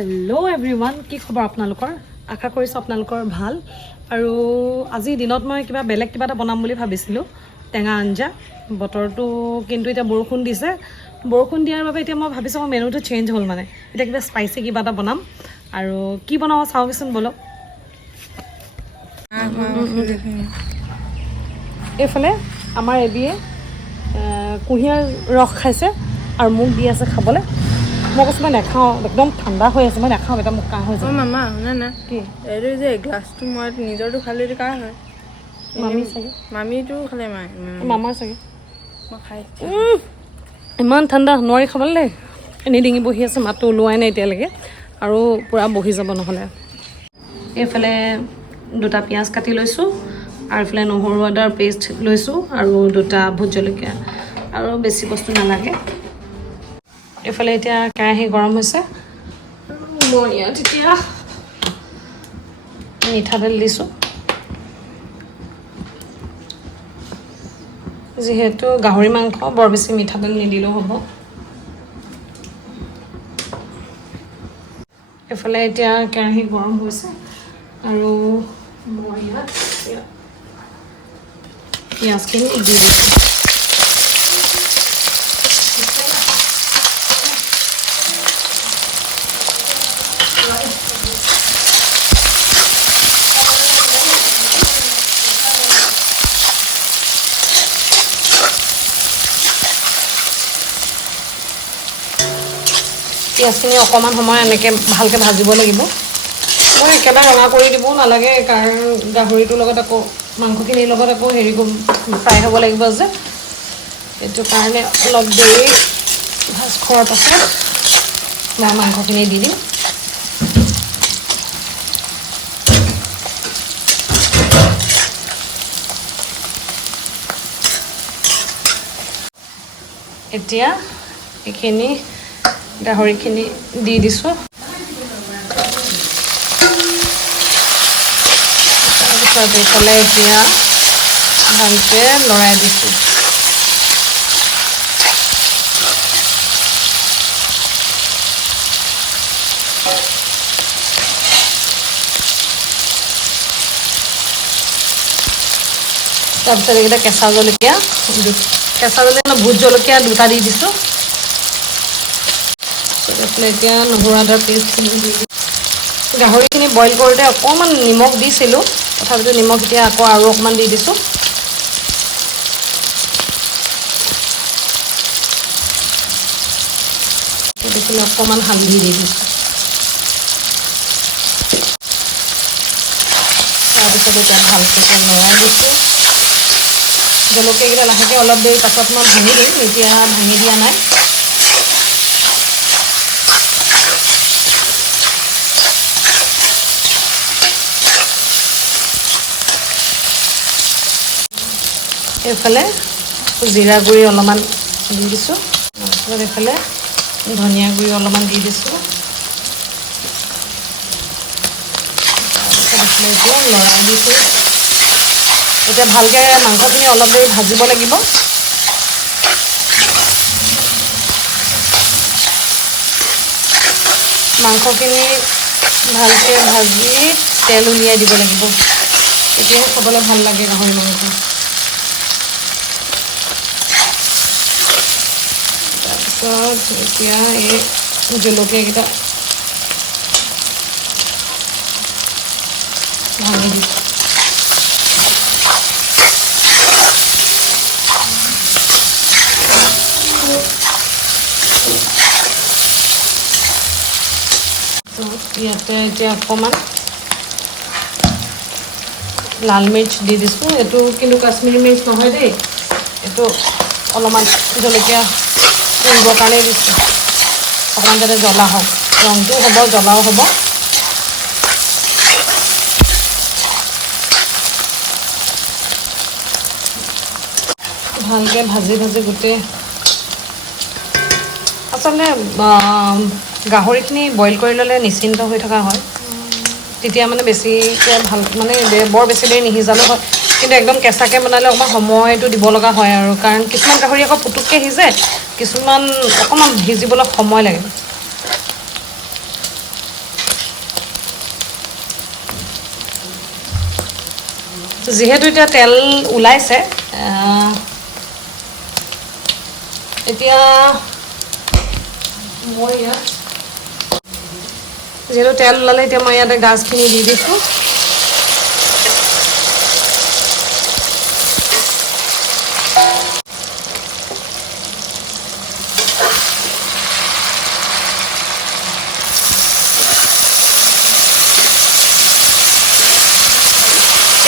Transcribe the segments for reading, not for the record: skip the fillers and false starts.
Hello everyone की खबर आपनालोकर आशा करिছো आपनालोकर ভাল আৰু আজি দিনত মই কিবা বেলেগ কিবা এটা বনাম বুলি ভাবিছিলো টেঙা আঞ্জা বতৰটো কিন্তু এটা বৰষুণ দিছে বৰষুণ দিয়াৰ বাবে এতিয়া মই ভাবিছো মই মেনুটো চেঞ্জ হ'ল মানে এটা কিবা স্পাইসি কিবা এটা বনাম আৰু কি বনাও চাওকচোন বলো এফালে আমাৰ এবিয়ে কুহিয়াৰ ৰস খাইছে আৰু মুখ দি আছে খাবলে মই কৈছো মই নাখাও একদম ঠাণ্ডা হৈ আছে মই নাখাও এটা মুখ কাহ হৈ যায় মামা শুনা না কি এইটো যে গ্লাছটো মই নিজৰটো খালে এইটো কাহ হয় মামি চাগে মামিটো খালে মামাৰ চাগে মই খাই ইমান ঠাণ্ডা নোৱাৰি খাবলৈ এনেই ডিঙি বহি আছে মাতটো ওলোৱাই নাই এতিয়ালৈকে আৰু পূৰা বহি যাব নহ'লে এইফালে দুটা পিঁয়াজ কাটি লৈছোঁ আৰু এইফালে নহৰু আদাৰ পেষ্ট লৈছোঁ আৰু দুটা ভোট জলকীয়া আৰু বেছি বস্তু নালাগে এইফালে এতিয়া কেৰাহী গৰম হৈছে মই ইয়াত এতিয়া মিঠাতেল দিছোঁ যিহেতু গাহৰি মাংস বৰ বেছি মিঠাতেল নিদিলেও হ'ব এইফালে এতিয়া কেৰাহী গৰম হৈছে আৰু মই ইয়াত পিঁয়াজখিনি দি দিছোঁ পিঁয়াজখিনি অকণমান সময় এনেকৈ ভালকৈ ভাজিব লাগিব মই একেবাৰে ৰঙা কৰি দিবও নালাগে কাৰণ গাহৰিটোৰ লগত আকৌ মাংসখিনিৰ লগত আকৌ হেৰি ফ্ৰাই হ'ব লাগিব যে সেইটো কাৰণে অলপ দেৰি ভাজ খোৱাৰ পাছত মই মাংসখিনি দি দিম এতিয়া এইখিনি গাহৰিখিনি দি দিছোঁ তাৰপিছত এইফালে এতিয়া ভালকৈ লৰাই দিছোঁ তাৰপিছত এইকেইটা কেঁচা জলকীয়া ভোট জলকীয়া দুটা দি দিছোঁ এতিয়া নহৰু আদাৰ পেষ্টখিনি দি দিছোঁ গাহৰিখিনি বইল কৰোঁতে অকণমান নিমখ দিছিলোঁ তথাপিতো নিমখ এতিয়া আকৌ আৰু অকণমান দি দিছোঁ দেখিলে অকণমান হালধি দি দিছোঁ তাৰপিছত এতিয়া ভালকৈ লৰাই দিছোঁ জলকীয়াকেইটা লাহেকৈ অলপ দেৰি পাছত মই ভাঙি দিম এতিয়া ভাঙি দিয়া নাই এইফালে জিৰা গুড়ি অলপমান দি দিছোঁ তাৰপিছত এইফালে ধনিয়া গুড়ি অলপমান দি দিছোঁ তাৰপিছত এইফালে এতিয়া লৰাই দিছোঁ এতিয়া ভালকৈ মাংসখিনি অলপ দেৰি ভাজিব লাগিব মাংসখিনি ভালকৈ ভাজি তেল উলিয়াই দিব লাগিব তেতিয়াহে খাবলৈ ভাল লাগে গাহৰি মাংস এতিয়া এই জলকীয়াকেইটা ভাঙি দিছোঁ ইয়াতে এতিয়া অকণমান লাল মিৰ্চ দি দিছোঁ এইটো কিন্তু কাশ্মীৰী মিৰ্চ নহয় দেই এইটো অলপমান জলকীয়া দিবৰ কাৰণে দিছোঁ অকণমান যাতে জ্বলা হওক ৰংটোও হ'ব জ্বলাও হ'ব ভালকৈ ভাজি গোটেই আচলতে গাহৰিখিনি বইল কৰি ল'লে নিশ্চিন্ত হৈ থকা হয় তেতিয়া মানে বেছিকৈ ভাল মানে বৰ বেছি দেৰি নিসিজালেও হয় কিন্তু একদম কেঁচাকৈ বনালে অকণমান সময়টো দিব লগা হয় আৰু কাৰণ কিছুমান গাহৰি আকৌ পুটুককৈ সিজে কিছুমান অকণমান সিজিবলৈ সময় লাগে যিহেতু এতিয়া তেল ওলাইছে এতিয়া মই ইয়াত যিহেতু তেল ওলালে এতিয়া মই ইয়াতে গাজখিনি দি দিছোঁ।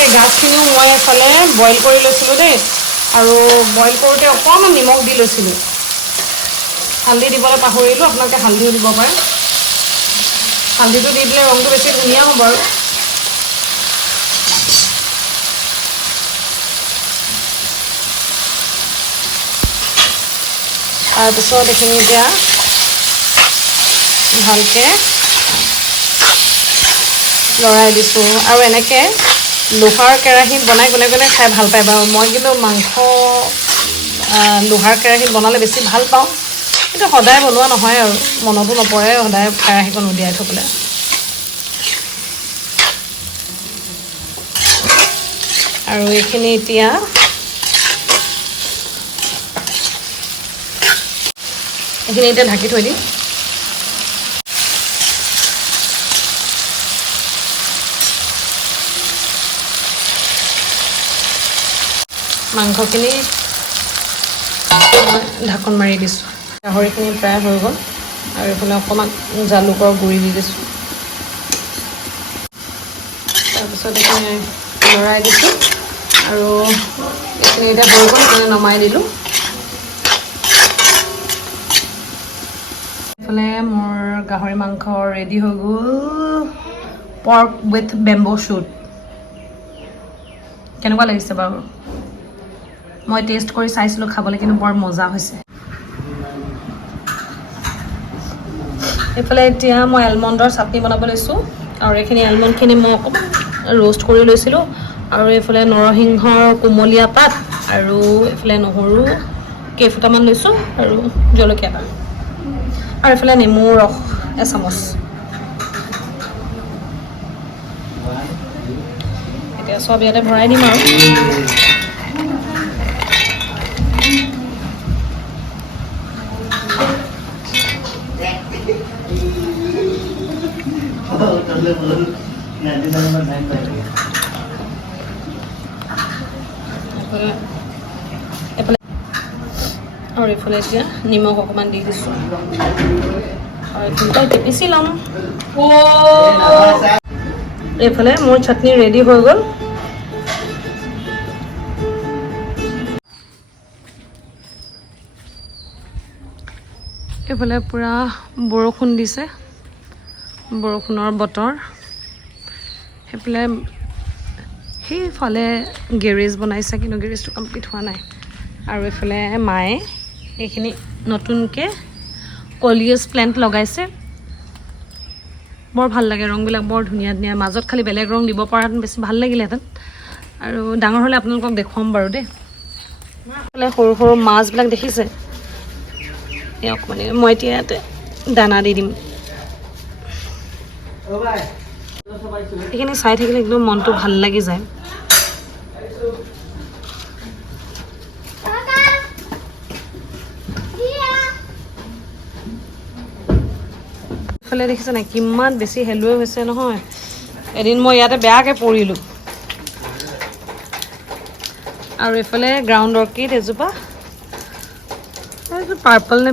এই গাজখিনিও মই এফালে বইল কৰি লৈছিলোঁ দেই, আৰু বইল কৰোঁতে অকণমান নিমখ দি লৈছিলোঁ। হালধি দিবলৈ পাহৰিলোঁ, আপোনালোকে হালধিও দিব পাৰে। হালধিটো দি দিলে ৰংটো বেছি ধুনীয়া হ'ব আৰু। তাৰপিছত এইখিনি এতিয়া ভালকৈ লৰাই দিছোঁ। আৰু এনেকৈ লোহাৰ কেৰাহীত বনাই কোনে কোনে খাই ভাল পায় বাৰু। মই কিন্তু মাংস লোহাৰ কেৰাহীত বনালে বেছি ভাল পাওঁ, কিন্তু সদায় বনোৱা নহয় আৰু মনতো নপৰে সদায় কেৰাহীখন উলিয়াই থ'বলৈ। আৰু এইখিনি এতিয়া ঢাকি থৈ দিম। মাংসখিনি ঢাকন মাৰি দিছোঁ। গাহৰিখিনি প্ৰায় হৈ গ'ল, আৰু এইফালে অকণমান জালুকৰ গুড়ি দি দিছোঁ। তাৰপিছত এইখিনি লৰাই দিছোঁ, আৰু এইখিনি এতিয়া হৈ গ'ল, সেইখিনি নমাই দিলোঁ। এইফালে মোৰ গাহৰি মাংস ৰেডি হৈ গ'ল, পৰ্ক উইথ বেম্বো শ্বুট। কেনেকুৱা লাগিছে বাৰু? মই টেষ্ট কৰি চাইছিলোঁ খাবলৈ, কিন্তু বৰ মজা হৈছে। এইফালে এতিয়া মই এলমণ্ডৰ চাটনি বনাব লৈছোঁ, আৰু এইখিনি এলমণ্ডখিনি মই অকণমান ৰোষ্ট কৰি লৈছিলোঁ। আৰু এইফালে নৰসিংহৰ কুমলীয়া পাত, আৰু এইফালে নহৰু কেইফুটামান লৈছোঁ, আৰু জলকীয়া এটা, আৰু এইফালে নেমু ৰস এচামুচ। এতিয়া চব ইয়াতে ভৰাই দিম আৰু। আৰু এইফালে এতিয়া নিমখ অকণমান দি দিছোঁ, আৰু এইফালে পিচি ল'ম। এইফালে মোৰ চাটনি ৰেডি হৈ গ'ল। এইফালে পূৰা বৰষুণ দিছে, বৰষুণৰ বতৰ। সেইফালে গেৰেজ বনাইছে, কিন্তু গেৰেজটো কমপ্লিট হোৱা নাই। আৰু এইফালে মায়ে এইখিনি নতুনকৈ কলিয়াছ প্লেণ্ট লগাইছে। বৰ ভাল লাগে, ৰংবিলাক বৰ ধুনীয়া ধুনীয়া। মাজত খালি বেলেগ ৰং দিব পৰাহেঁতেন বেছি ভাল লাগিলেহেঁতেন, আৰু ডাঙৰ হ'লে আপোনালোকক দেখুৱাম বাৰু দেই। এইফালে সৰু সৰু মাছবিলাক দেখিছে, এই অকণমানি। মই এতিয়া ইয়াতে দানা দি দিম। এইখিনি চাই থাকিলে একদম মনটো ভাল লাগি যায়। এইফালে দেখিছে নাই কিমান বেছি হেলুৱে হৈছে নহয়। এদিন মই ইয়াতে বেয়াকৈ পৰিলোঁ। আৰু এইফালে গ্ৰাউণ্ড অৰ্কিড এজোপা, এইটো পাৰ্পল নে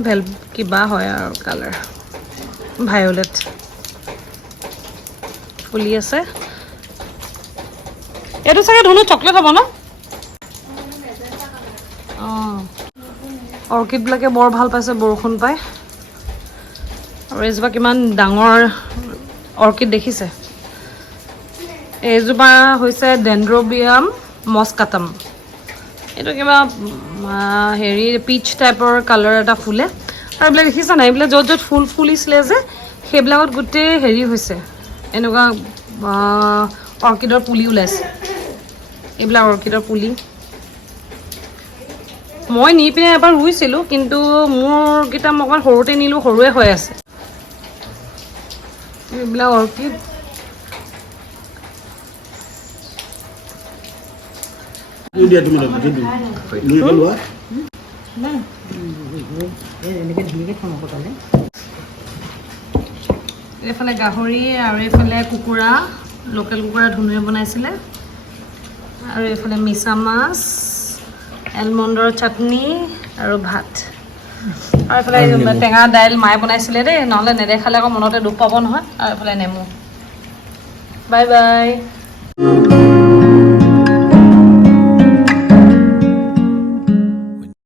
কিবা হয় আৰু কালাৰ, ভায়লেট ফুলি আছে। এইটো চাগে ধুনু চকলেট হ'ব ন? অঁ, অৰ্কিডবিলাকে বৰ ভাল পাইছে বৰষুণ পাই। আৰু এইজোপা কিমান ডাঙৰ অৰ্কিড দেখিছে। এইজোপা হৈছে ডেনড্ৰবিয়াম মস্কাটাম। এইটো কিবা হেৰি পিচ টাইপৰ কালাৰ এটা ফুলে। আৰু এইবিলাক দেখিছা নাই, এইবিলাক য'ত য'ত ফুল ফুলিছিলে যে সেইবিলাকত গোটেই হেৰি হৈছে, এনেকুৱা অৰ্কিডৰ পুলি ওলাইছে। এইবিলাক অৰ্কিডৰ পুলি মই নি পিনে এবাৰ ৰুইছিলোঁ, কিন্তু মোৰকেইটা মই অকণমান সৰুতে নিলোঁ, সৰুৱে হৈ আছে। এইবিলাক অৰ্কিড দিয়া তুমি ভাজি দিম মুৰ্গী লোৱা এইফালে গাহৰি আৰু এইফালে কুকুৰা লোকেল কুকুৰা ধুনুৱে বনাইছিলে আৰু এইফালে মিছা মাছ এলমণ্ডৰ চাটনি আৰু ভাত আৰু এইফালে টেঙা দাইল মায়ে বনাইছিলে দেই নহ'লে নেদেখালে আকৌ মনতে দুখ পাব নহয় আৰু এইফালে নেমু বাই বাই